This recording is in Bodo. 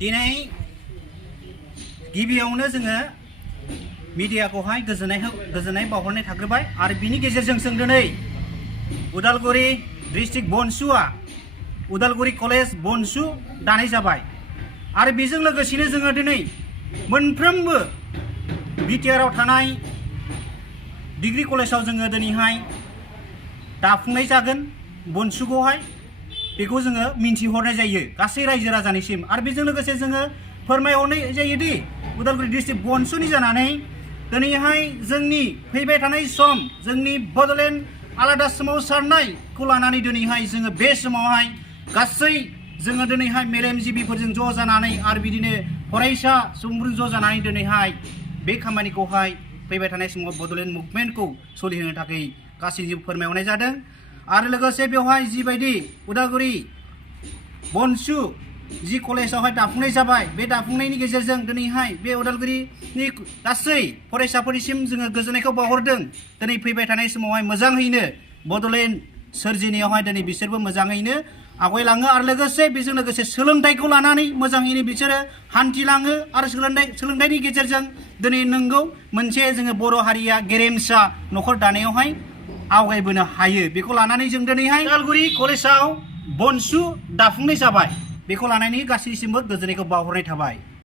दिनै गिबियावनो जोङो मिडियाखौहाय गोजोननाय बावहरनाय थाग्रोबाय आरो बिनि गेजेरजों जों दिनै उदालगुरि डिस्ट्रिक्ट बनसुआ उदालगुरि कलेज बनसु दानाय जाबाय आरो बेजों लोगोसेनो जोङो दिनै मोनफ्रोमबो बिटिआरआव थानाय डिग्री कलेजाव जोङो दिनैहाय दाफुंनाय जागोन बनसुखौहाय बेखौ जोङो मिन्थिहरनाय जायो गासै रायजो राजानिसिम आरो बेजों लोगोसे जोङो फोरमायहरनाय जायोदि उदालगुरि डिस्ट्रिक्ट बनसुनि जानानै दिनैहाय जोंनि फैबाय थानाय सम जोंनि बड'लेण्ड आलादा सोमावसारनायखौ लानानै दिनैहाय जोङो बे समावहाय गासै जोङो दिनैहाय मेलेमजिबिफोरजों ज' जानानै आरो बिदिनो फरायसा सुबुंफोरजों ज' जानानै दिनैहाय बे खामानिखौहाय फैबाय थानाय समाव बड'लेण्ड मुभमेन्टखौ सोलिहोनो थाखाय गासैनिबो फोरमायहरनाय जादों आरो लोगोसे बेवहाय जिबायदि उदालगुरि बनसु जि कलेजावहाय दाफुंनाय जाबाय बे दाफुंनायनि गेजेरजों दिनैहाय बे उदालगुरिनि गासै फरायसाफोरनिसिम जोङो गोजोननायखौ बावहरदों दिनै फैबाय थानाय समावहाय मोजाङैनो बड'लेण्ड सोरजिनायावहाय दिनै बिसोरबो मोजाङैनो आवगायलाङो आरो लोगोसे बेजों लोगोसे सोलोंथाइखौ लानानै मोजाङैनो बिसोरो हान्थिलाङो आरो सोलोंथाइनि गेजेरजों दिनै नंगौ मोनसे जोङो बर' हारिया गेरेमसा न'खर दानायावहाय आवगायबोनो हायो बेखौ लानानै जों दिनैहाय उदालगुरि कलेजाव बनसु दाफुंनाय जाबाय बेखौ लानानै गासैसिमबो गोजोननायखौ बावहरनाय थाबाय।